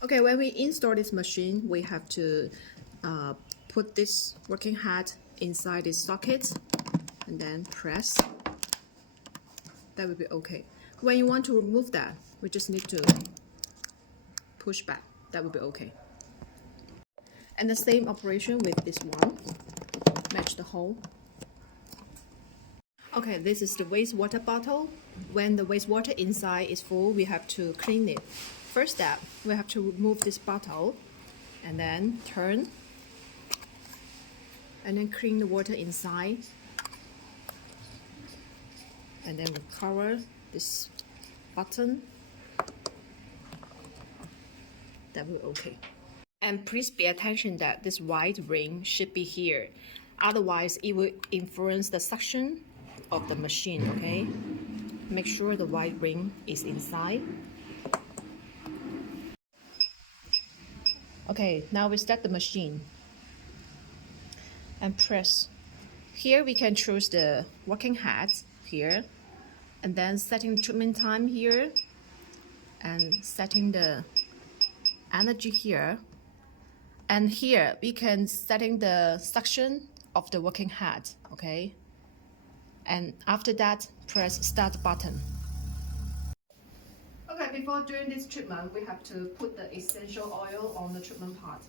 Okay, when we install this machine, we have to put this working head inside this socket and then press. That will be okay. When you want to remove that, we just need to push back. That will be okay. And the same operation with this one. Match the hole. Okay, this is the wastewater bottle. When the wastewater inside is full, we have to clean it. First step, we have to remove this bottle and then turn and then clean the water inside. And then we cover this button. That will be okay. And please pay attention that this white ring should be here. Otherwise, it will influence the suction of the machine, okay? Make sure the white ring is inside. Okay, now we start the machine. And press. Here we can choose the working head here. And then setting the treatment time here. And setting the energy here. And here we can setting the suction of the working head, okay? And after that, press start button. Okay, before doing this treatment, we have to put the essential oil on the treatment part.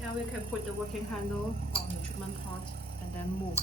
Now we can put the working handle on the treatment part and then move.